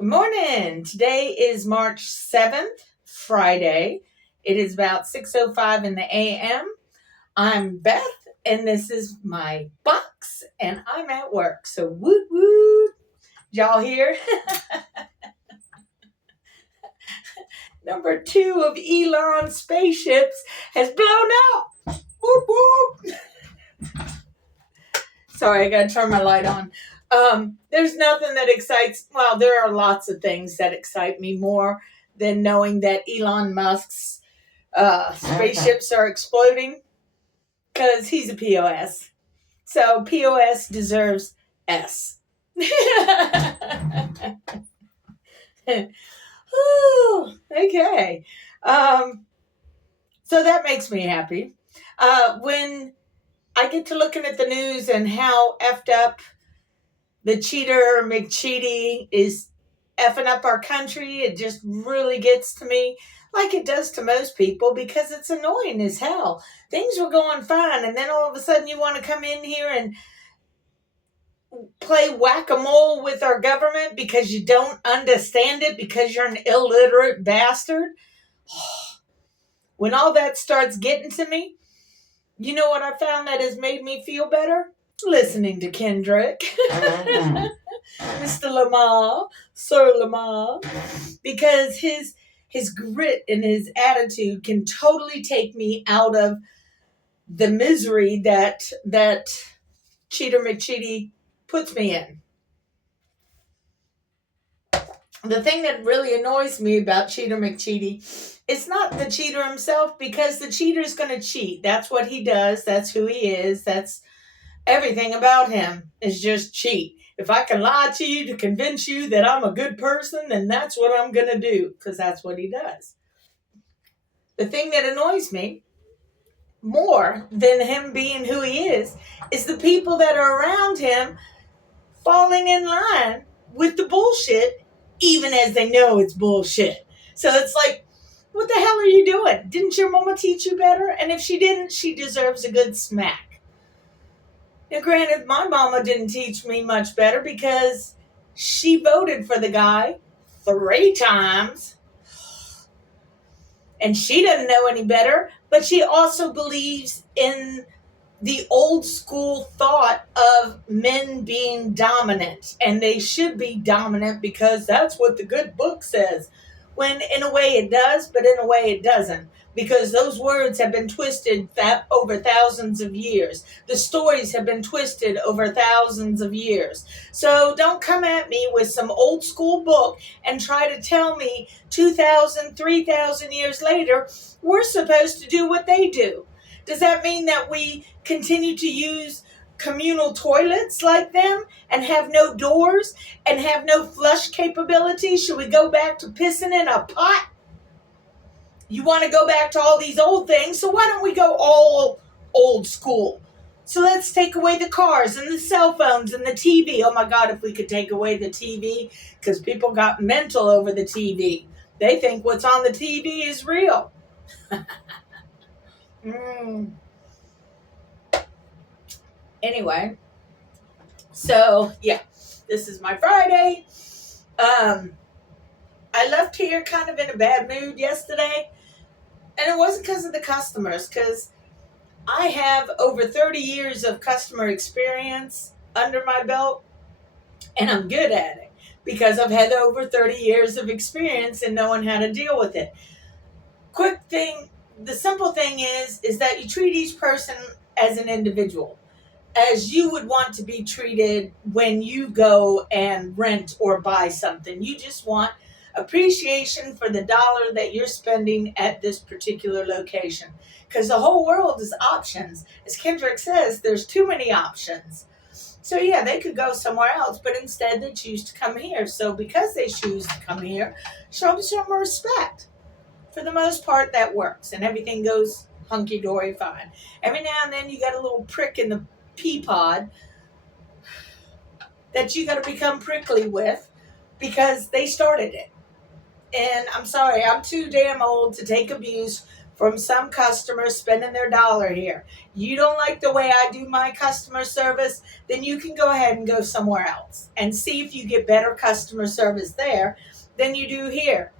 Good morning. Today is March 7th, Friday. It is about 6:05 in the a.m. I'm Beth, and this is my box, and I'm at work. So woot woot. Y'all hear? Number 2 of Elon's spaceships has blown up. Whoop whoop. Sorry, I gotta turn my light on. There's nothing that excites, well, there are lots of things that excite me more than knowing that Elon Musk's spaceships are exploding, because he's a POS. So POS deserves S. Ooh, okay. So that makes me happy. When I get to looking at the news and how effed up the cheater McCheaty is effing up our country, it just really gets to me, like it does to most people, because it's annoying as hell. Things were going fine, and then all of a sudden you want to come in here and play whack-a-mole with our government because you don't understand it, because you're an illiterate bastard. When all that starts getting to me, you know what I found that has made me feel better? Listening to Kendrick. Mr. Lamar, Sir Lamar, because his grit and his attitude can totally take me out of the misery that Cheater McCheaty puts me in. The thing that really annoys me about Cheater McCheaty, it's not the cheater himself, because the cheater's going to cheat. That's what he does. That's who he is. That's everything about him is just cheat. If I can lie to you to convince you that I'm a good person, then that's what I'm going to do, because that's what he does. The thing that annoys me more than him being who he is the people that are around him falling in line with the bullshit, even as they know it's bullshit. So it's like, what the hell are you doing? Didn't your mama teach you better? And if she didn't, she deserves a good smack. Now, granted, my mama didn't teach me much better, because she voted for the guy 3 times, and she doesn't know any better, but she also believes in the old school thought of men being dominant, and they should be dominant because that's what the good book says. When in a way it does, but in a way it doesn't, because those words have been twisted over thousands of years. The stories have been twisted over thousands of years. So don't come at me with some old school book and try to tell me 2,000, 3,000 years later, we're supposed to do what they do. Does that mean that we continue to use communal toilets like them and have no doors and have no flush capability? Should we go back to pissing in a pot? You want to go back to all these old things, so why don't we go all old school? So let's take away the cars and the cell phones and the TV. Oh my God, if we could take away the TV, because people got mental over the TV. They think what's on the TV is real. Anyway, so yeah, this is my Friday. I left here kind of in a bad mood yesterday, and it wasn't because of the customers, because I have over 30 years of customer experience under my belt, and I'm good at it because I've had over 30 years of experience in knowing how to deal with it. Quick thing, the simple thing is that you treat each person as an individual, as you would want to be treated when you go and rent or buy something. You just want appreciation for the dollar that you're spending at this particular location, because the whole world is options. As Kendrick says, there's too many options. So yeah, they could go somewhere else, but instead they choose to come here. So because they choose to come here, show them some respect. For the most part, that works, and everything goes hunky-dory fine. Every now and then you got a little prick in the pea pod that you got to become prickly with, because they started it. And I'm sorry, I'm too damn old to take abuse from some customers spending their dollar here. You don't like the way I do my customer service, then you can go ahead and go somewhere else and see if you get better customer service there than you do here.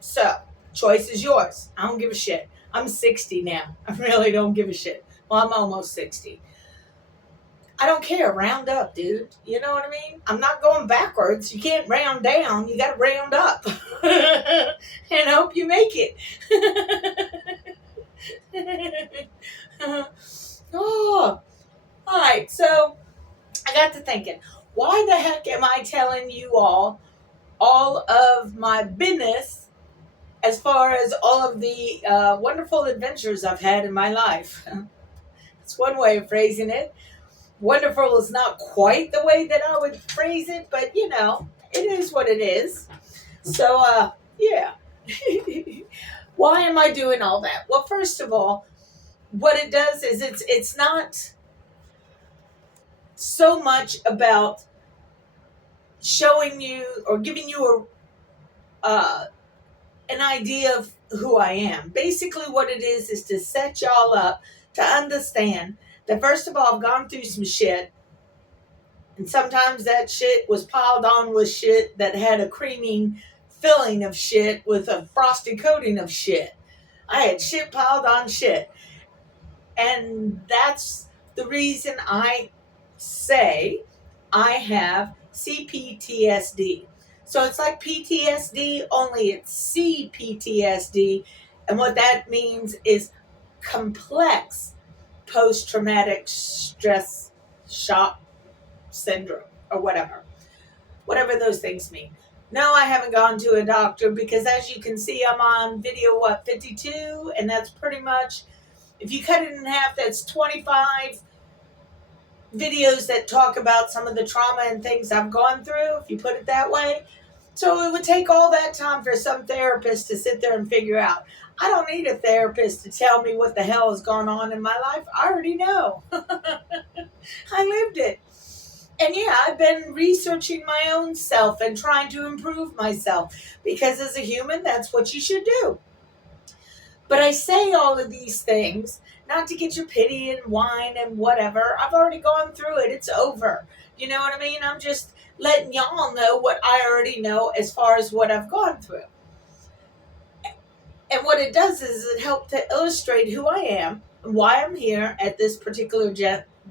So, choice is yours. I don't give a shit. I'm 60 now. I really don't give a shit. Well, I'm almost 60. I don't care. Round up, dude. You know what I mean? I'm not going backwards. You can't round down. You got to round up. And hope you make it. Oh, all right. So I got to thinking, why the heck am I telling you all of my business as far as all of the wonderful adventures I've had in my life? It's one way of phrasing it. Wonderful is not quite the way that I would phrase it, but it is what it is. So, yeah. Why am I doing all that? Well, first of all, what it does is it's not so much about showing you or giving you an idea of who I am. Basically, what it is to set y'all up to understand that, first of all, I've gone through some shit. And sometimes that shit was piled on with shit that had a creaming filling of shit with a frosty coating of shit. I had shit piled on shit. And that's the reason I say I have CPTSD. So it's like PTSD, only it's CPTSD. And what that means is complex post-traumatic stress shock syndrome or whatever those things mean. No, I haven't gone to a doctor because, as you can see, I'm on video 52, and that's pretty much, if you cut it in half, that's 25 videos that talk about some of the trauma and things I've gone through, if you put it that way. So it would take all that time for some therapist to sit there and figure out. I don't need a therapist to tell me what the hell has gone on in my life. I already know. I lived it. And yeah, I've been researching my own self and trying to improve myself, because as a human, that's what you should do. But I say all of these things not to get your pity and whine and whatever. I've already gone through it. It's over. You know what I mean? I'm just letting y'all know what I already know as far as what I've gone through. And what it does is it helps to illustrate who I am and why I'm here at this particular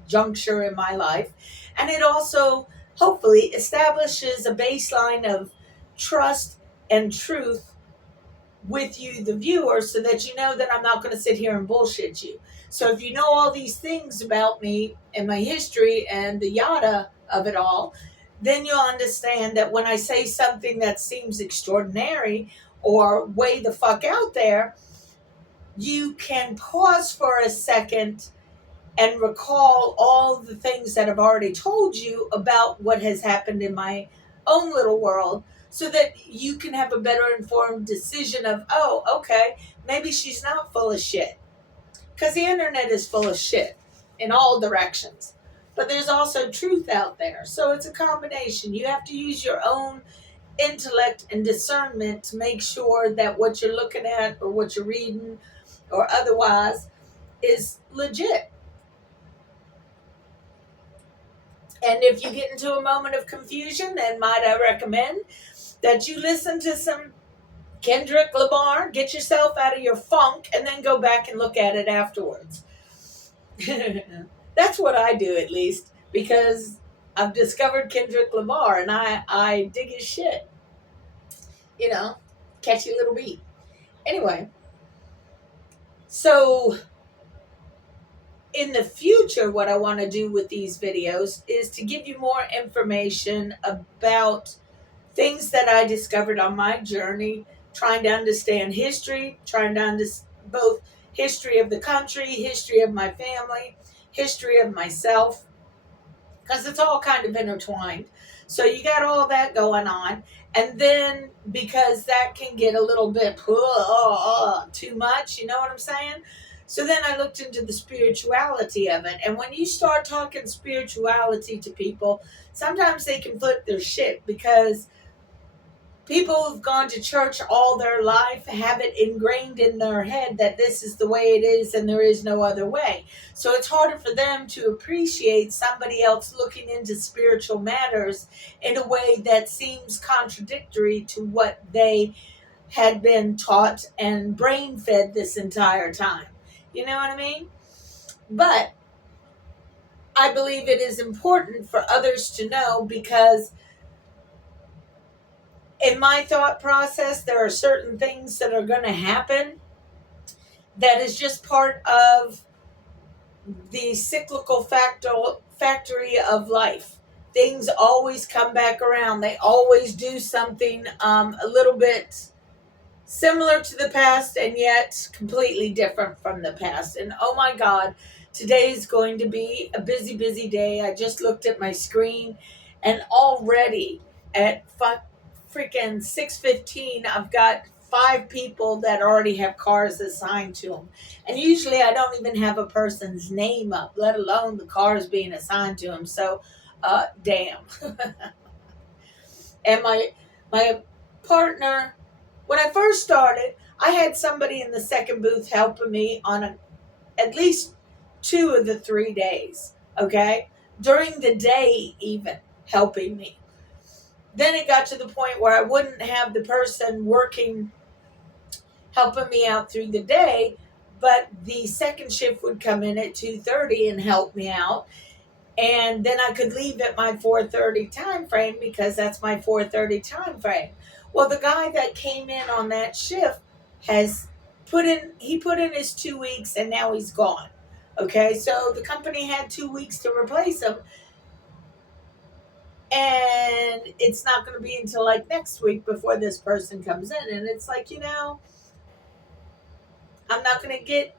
juncture in my life. And it also hopefully establishes a baseline of trust and truth with you, the viewer, so that you know that I'm not going to sit here and bullshit you. So if you know all these things about me and my history and the yada of it all, then you'll understand that when I say something that seems extraordinary or way the fuck out there, you can pause for a second and recall all the things that I've already told you about what has happened in my own little world, so that you can have a better informed decision of, oh, okay, maybe she's not full of shit. Because the internet is full of shit in all directions. But there's also truth out there. So it's a combination. You have to use your own intellect and discernment to make sure that what you're looking at or what you're reading or otherwise is legit. And if you get into a moment of confusion, then might I recommend that you listen to some Kendrick Lamar, get yourself out of your funk, and then go back and look at it afterwards. That's what I do, at least, because I've discovered Kendrick Lamar, and I dig his shit. Catchy little beat. Anyway, so in the future, what I want to do with these videos is to give you more information about things that I discovered on my journey, trying to understand history, trying to understand both history of the country, history of my family, history of myself, because it's all kind of intertwined. So you got all that going on. And then, because that can get a little bit too much, you know what I'm saying? So then I looked into the spirituality of it. And when you start talking spirituality to people, sometimes they can flip their shit, because People who've gone to church all their life have it ingrained in their head that this is the way it is and there is no other way. So it's harder for them to appreciate somebody else looking into spiritual matters in a way that seems contradictory to what they had been taught and brain fed this entire time. You know what I mean? But I believe it is important for others to know, because in my thought process, there are certain things that are going to happen that is just part of the cyclical factory of life. Things always come back around. They always do something a little bit similar to the past and yet completely different from the past. And oh my God, today is going to be a busy, busy day. I just looked at my screen, and already at freaking 6:15, I've got 5 people that already have cars assigned to them. And usually I don't even have a person's name up, let alone the cars being assigned to them. So, damn. And my partner, when I first started, I had somebody in the second booth helping me on at least 2 of the 3 days, okay? During the day, even helping me. Then it got to the point where I wouldn't have the person working, helping me out through the day, but the second shift would come in at 2:30 and help me out. And then I could leave at my 4:30 time frame, because that's my 4:30 time frame. Well, the guy that came in on that shift has put in his 2 weeks, and now he's gone. Okay, so the company had 2 weeks to replace him, and it's not going to be until like next week before this person comes in. And it's like, I'm not going to get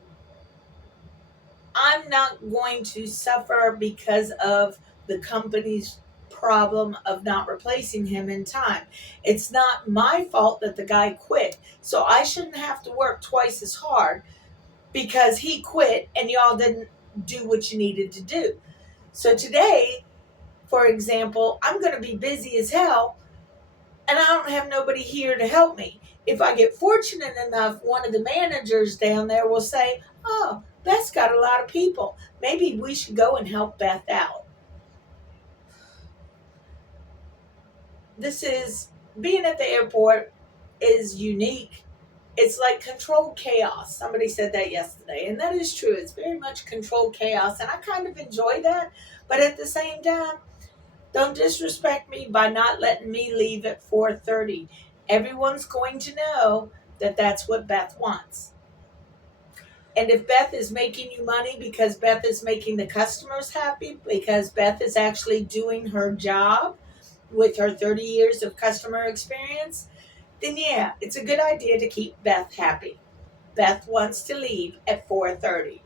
I'm not going to suffer because of the company's problem of not replacing him in time. It's not my fault that the guy quit. So I shouldn't have to work twice as hard because he quit and y'all didn't do what you needed to do. So today, for example, I'm going to be busy as hell, and I don't have nobody here to help me. If I get fortunate enough, one of the managers down there will say, "Oh, Beth's got a lot of people. Maybe we should go and help Beth out." This is, being at the airport is unique. It's like controlled chaos. Somebody said that yesterday, and that is true. It's very much controlled chaos, and I kind of enjoy that. But at the same time, don't disrespect me by not letting me leave at 4:30. Everyone's going to know that that's what Beth wants. And if Beth is making you money because Beth is making the customers happy, because Beth is actually doing her job with her 30 years of customer experience, then yeah, it's a good idea to keep Beth happy. Beth wants to leave at 4:30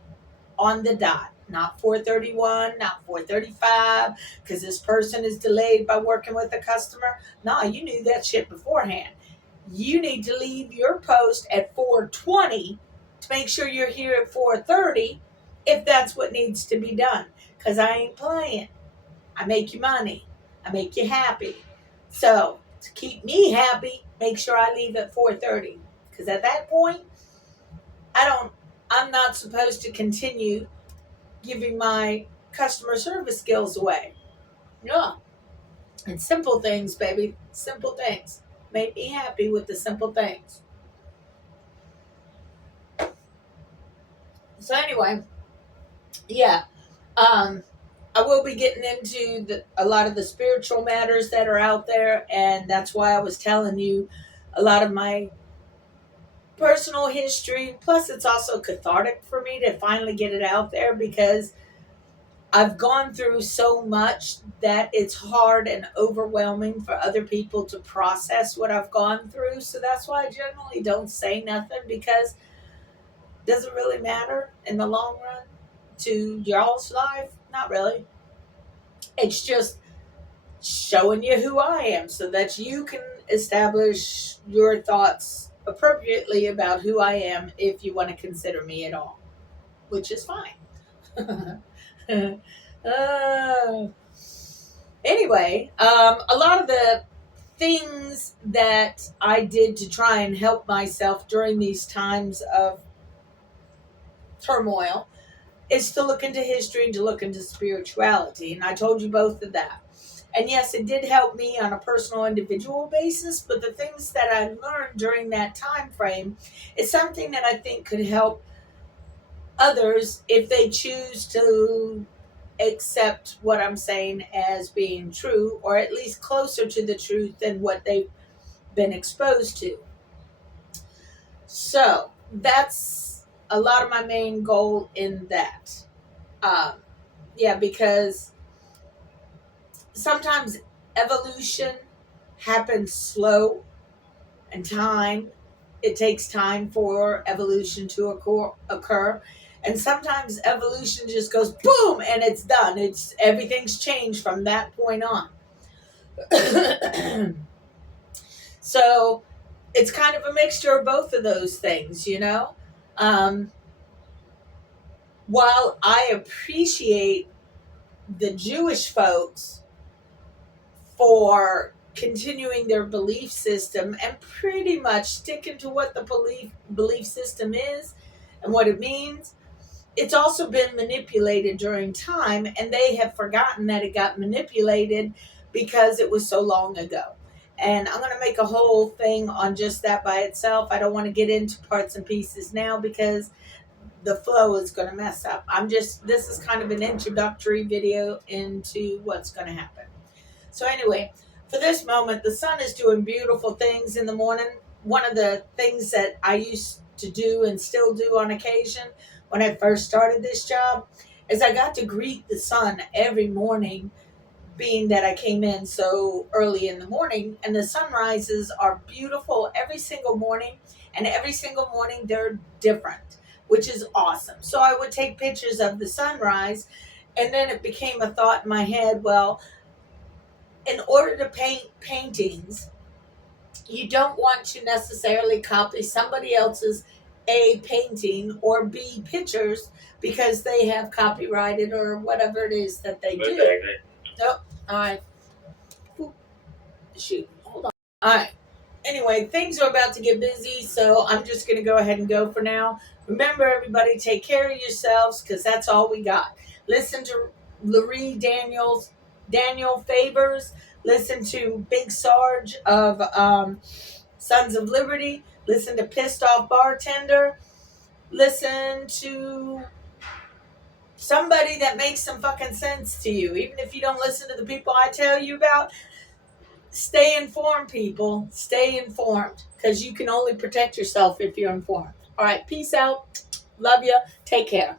on the dot, not 4:31, not 4:35, because this person is delayed by working with a customer. No, you knew that shit beforehand. You need to leave your post at 4:20 to make sure you're here at 4:30 if that's what needs to be done. Because I ain't playing. I make you money. I make you happy. So to keep me happy, make sure I leave at 4:30. Because at that point, I'm not supposed to continue giving my customer service skills away. Yeah. And simple things, baby. Simple things. Make me happy with the simple things. So anyway, yeah. I will be getting into a lot of the spiritual matters that are out there, and that's why I was telling you a lot of my personal history. Plus, it's also cathartic for me to finally get it out there, because I've gone through so much that it's hard and overwhelming for other people to process what I've gone through. So that's why I generally don't say nothing, because it doesn't really matter in the long run to y'all's life. Not really. It's just showing you who I am so that you can establish your thoughts appropriately about who I am if you want to consider me at all, which is fine. uh, anyway, a lot of the things that I did to try and help myself during these times of turmoil is to look into history and to look into spirituality. And I told you both of that. And yes, it did help me on a personal individual basis, but the things that I learned during that time frame is something that I think could help others if they choose to accept what I'm saying as being true, or at least closer to the truth than what they've been exposed to. So that's a lot of my main goal in that. Um, yeah, because sometimes evolution happens slow and it takes time for evolution to occur. And sometimes evolution just goes boom and it's done. Everything's changed from that point on. So it's kind of a mixture of both of those things, you know. Um, while I appreciate the Jewish folks for continuing their belief system and pretty much sticking to what the belief system is and what it means, it's also been manipulated during time, and they have forgotten that it got manipulated because it was so long ago. And I'm going to make a whole thing on just that by itself. I don't want to get into parts and pieces now because the flow is going to mess up. This is kind of an introductory video into what's going to happen. So anyway, for this moment, the sun is doing beautiful things in the morning. One of the things that I used to do and still do on occasion when I first started this job is I got to greet the sun every morning, being that I came in so early in the morning, and the sunrises are beautiful every single morning, and every single morning they're different, which is awesome. So I would take pictures of the sunrise, and then it became a thought in my head, well, in order to paint paintings, you don't want to necessarily copy somebody else's A, painting, or B, pictures, because they have copyrighted or whatever it is that they do. Oh, all right. Shoot, hold on. All right. Anyway, things are about to get busy, so I'm just going to go ahead and go for now. Remember, everybody, take care of yourselves, because that's all we got. Listen to Larry Daniel Favors. Listen to Big Sarge of Sons of Liberty. Listen to Pissed Off Bartender. Listen to somebody that makes some fucking sense to you. Even if you don't listen to the people I tell you about, stay informed, people. Stay informed, because you can only protect yourself if you're informed. All right, peace out. Love you. Take care.